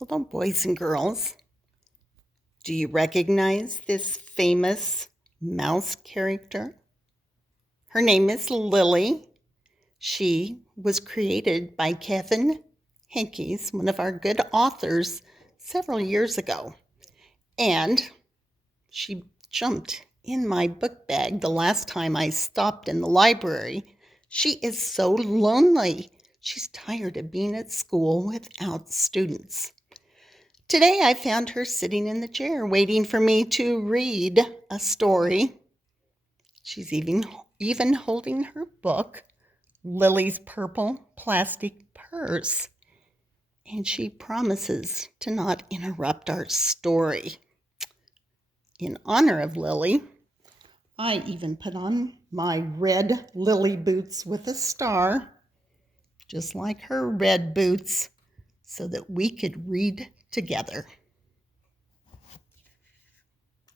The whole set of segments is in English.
Hello, boys and girls. Do you recognize this famous mouse character? Her name is Lilly. She was created by Kevin Henkes, one of our good authors, several years ago. And she jumped in my book bag the last time I stopped in the library. She is so lonely. She's tired of being at school without students. Today I found her sitting in the chair waiting for me to read a story. She's even holding her book, Lily's Purple Plastic Purse, and she promises to not interrupt our story. In honor of Lily, I even put on my red Lily boots with a star, just like her red boots, so that we could read together.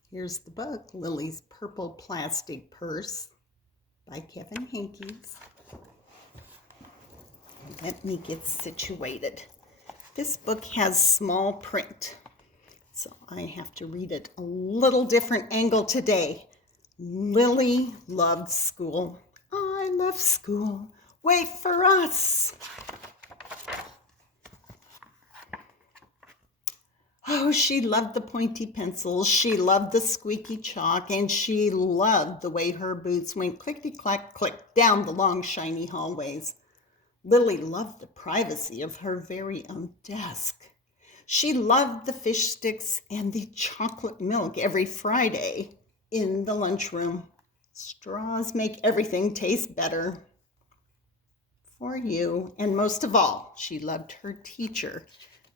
Here's the book, Lily's Purple Plastic Purse by Kevin Henkes. Let me get situated. This book has small print, so I have to read it a little different angle today. Lily loved school. I love school. Wait for us. Oh, she loved the pointy pencils, she loved the squeaky chalk, and she loved the way her boots went clickety-clack-click down the long, shiny hallways. Lily loved the privacy of her very own desk. She loved the fish sticks and the chocolate milk every Friday in the lunchroom. Straws make everything taste better for you. And most of all, she loved her teacher,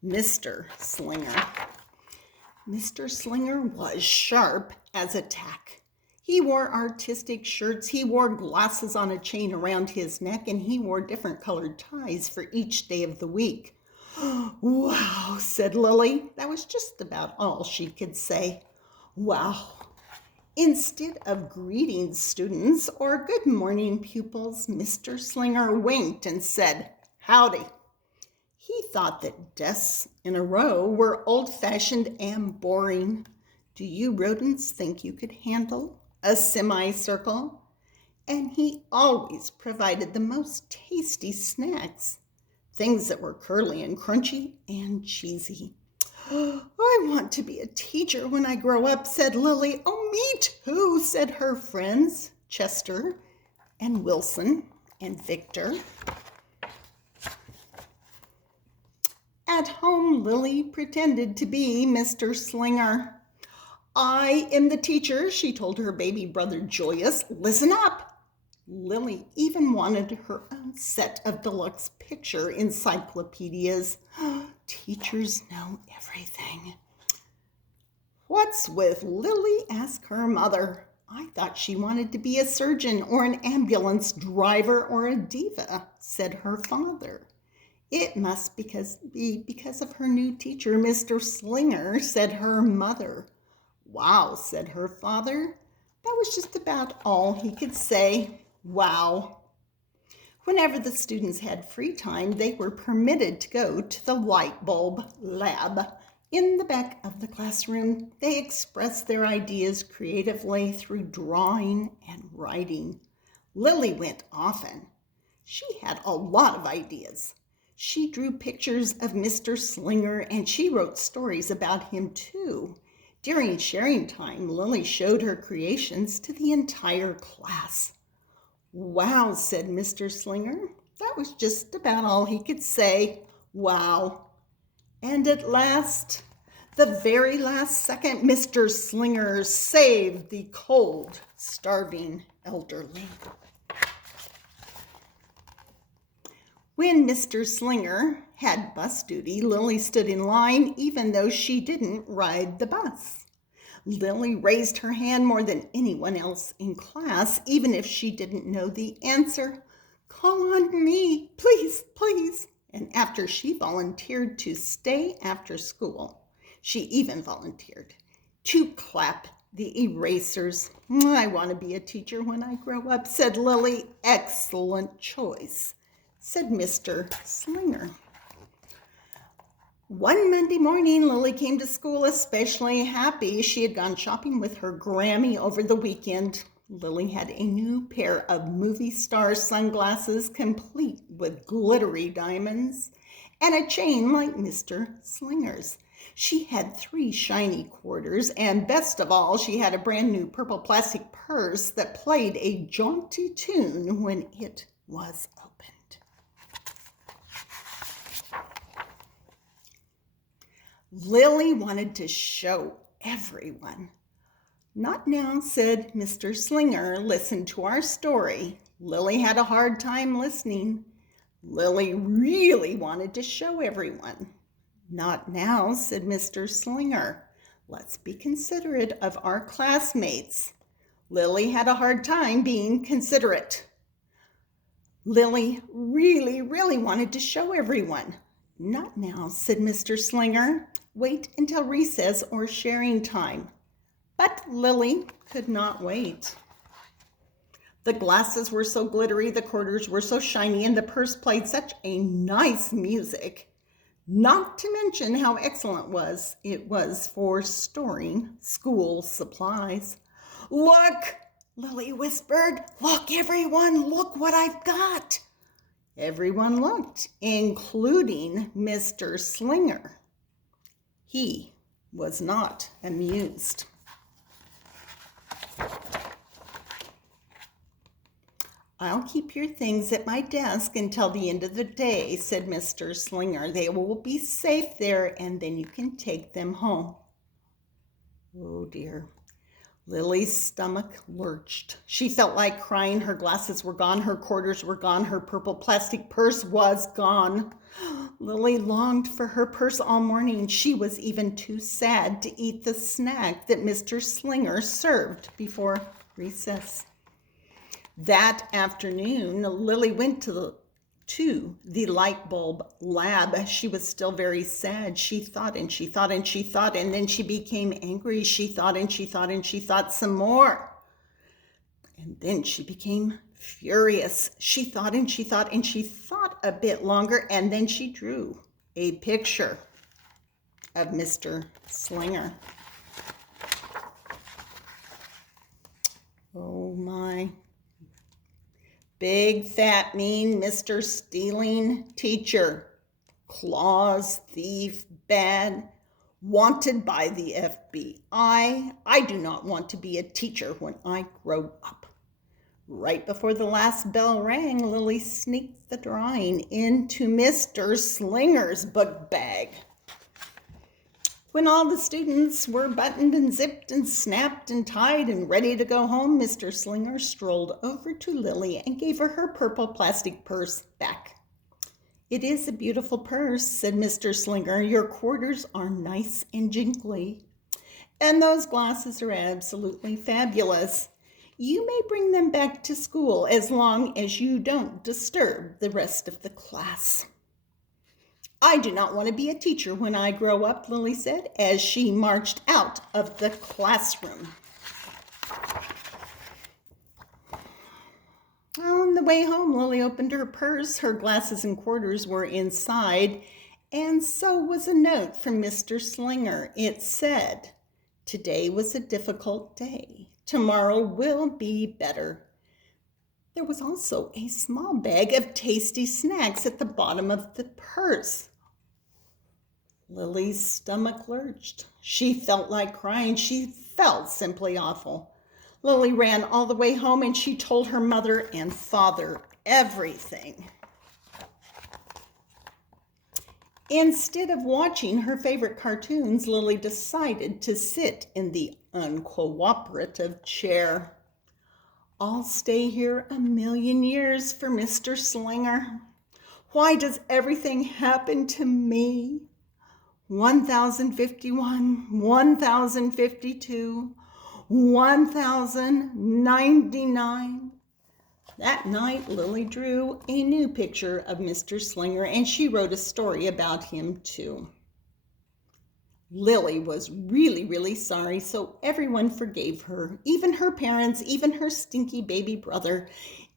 Mr. Slinger. Mr. Slinger was sharp as a tack. He wore artistic shirts, he wore glasses on a chain around his neck, and he wore different colored ties for each day of the week. Wow, said Lily. That was just about all she could say. Wow. Instead of greeting students or good morning pupils, Mr. Slinger winked and said, "Howdy." He thought that desks in a row were old-fashioned and boring. Do you rodents think you could handle a semicircle? And he always provided the most tasty snacks, things that were curly and crunchy and cheesy. I want to be a teacher when I grow up, said Lily. Oh, me too, said her friends, Chester and Wilson and Victor. At home, Lily pretended to be Mr. Slinger. I am the teacher, she told her baby brother Joyous. Listen up. Lily even wanted her own set of deluxe picture encyclopedias. Teachers know everything. What's with Lily? Asked her mother. I thought she wanted to be a surgeon or an ambulance driver or a diva, said her father. It must be because of her new teacher, Mr. Slinger, said her mother. Wow, said her father. That was just about all he could say. Wow. Whenever the students had free time, they were permitted to go to the light bulb lab. In the back of the classroom, they expressed their ideas creatively through drawing and writing. Lily went often. She had a lot of ideas. She drew pictures of Mr. Slinger, and she wrote stories about him too. During sharing time, Lily showed her creations to the entire class. Wow, said Mr. Slinger. That was just about all he could say. Wow. And at last, the very last second, Mr. Slinger saved the cold, starving elderly. When Mr. Slinger had bus duty, Lily stood in line even though she didn't ride the bus. Lily raised her hand more than anyone else in class, even if she didn't know the answer. Call on me, please, please. And after she volunteered to stay after school, she even volunteered to clap the erasers. I want to be a teacher when I grow up, said Lily. Excellent choice, said Mr. Slinger. One Monday morning, Lily came to school especially happy. She had gone shopping with her Grammy over the weekend. Lily had a new pair of movie star sunglasses complete with glittery diamonds and a chain like Mr. Slinger's. She had 3 shiny quarters, and best of all, she had a brand new purple plastic purse that played a jaunty tune when it was opened. Lily wanted to show everyone. "Not now," said Mr. Slinger. "Listen to our story." Lily had a hard time listening. Lily really wanted to show everyone. "Not now," said Mr. Slinger. "Let's be considerate of our classmates." Lily had a hard time being considerate. Lily really wanted to show everyone. "Not now," said Mr. Slinger. "Wait until recess or sharing time." But Lily could not wait. The glasses were so glittery, the quarters were so shiny, and the purse played such a nice music. Not to mention how excellent it was for storing school supplies. "Look," Lily whispered. "Look, everyone, look what I've got." Everyone looked, including Mr. Slinger. He was not amused. "I'll keep your things at my desk until the end of the day," said Mr. Slinger. "They will be safe there, and then you can take them home." Oh dear. Lily's stomach lurched. She felt like crying. Her glasses were gone. Her quarters were gone. Her purple plastic purse was gone. Lily longed for her purse all morning. She was even too sad to eat the snack that Mr. Slinger served before recess. That afternoon, Lily went to the light bulb lab. She was still very sad. She thought and she thought and she thought, and then she became angry. She thought and she thought and she thought some more. And then she became furious. She thought and she thought and she thought a bit longer, and then she drew a picture of Mr. Slinger. Oh my. Big, fat, mean Mr. Stealing teacher. Claws, thief, bad, wanted by the FBI. I do not want to be a teacher when I grow up. Right before the last bell rang, Lily sneaked the drawing into Mr. Slinger's book bag. When all the students were buttoned and zipped and snapped and tied and ready to go home, Mr. Slinger strolled over to Lily and gave her her purple plastic purse back. "It is a beautiful purse," said Mr. Slinger. "Your quarters are nice and jingly, and those glasses are absolutely fabulous. You may bring them back to school as long as you don't disturb the rest of the class." "I do not want to be a teacher when I grow up," Lily said as she marched out of the classroom. On the way home, Lily opened her purse. Her glasses and quarters were inside, and so was a note from Mr. Slinger. It said, "Today was a difficult day. Tomorrow will be better." There was also a small bag of tasty snacks at the bottom of the purse. Lily's stomach lurched. She felt like crying. She felt simply awful. Lily ran all the way home, and she told her mother and father everything. Instead of watching her favorite cartoons, Lily decided to sit in the uncooperative chair. "I'll stay here a million years for Mr. Slinger. Why does everything happen to me? 1051, 1052, 1099. That night, Lily drew a new picture of Mr. Slinger, and she wrote a story about him too. Lily was really sorry, so everyone forgave her, even her parents, even her stinky baby brother.